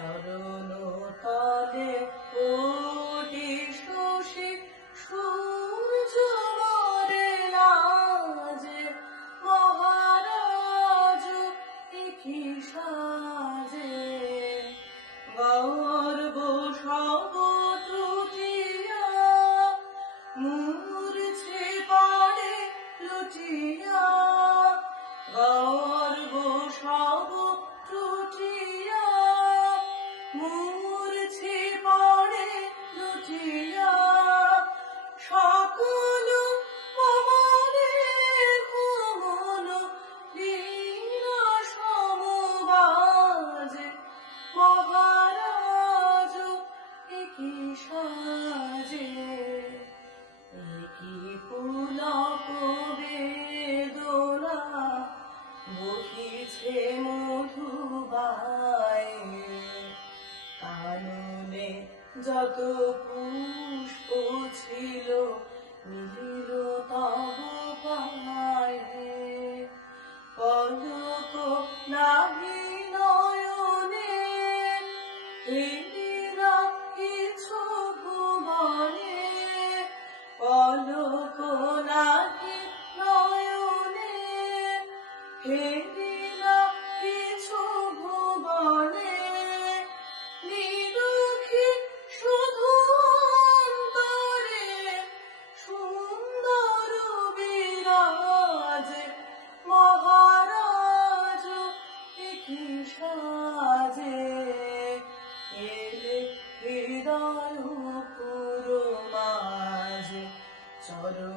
চরণ তলে কোটি শশী সূর্য মরে লাজে মহারাজ কি সাজে গর্ব সব টুটিয়া মূর্ছে পড়ে লুটিয়া গর্ব সব টুটিয়া মূর্ছে পড়ে লুটিয়া সকল পবনে কোমল বীণা সমবাজে মহারাজ কি সাজে কি পুলক বেদনা বহিছে মধুবায় কাননে যত পুষ্প ছিল মিলিল তব পায়ে পলক নাহি নয়নে হেরিনা কিছু ভুবনে পলক নাহি নয়নে হেরিনা কিছু ভুবনে নিদুখী শুধু অন্তরে সুন্দর বিরাজে মহারাজ কি সাজে এলে হৃদয় পুর মাঝে চরণ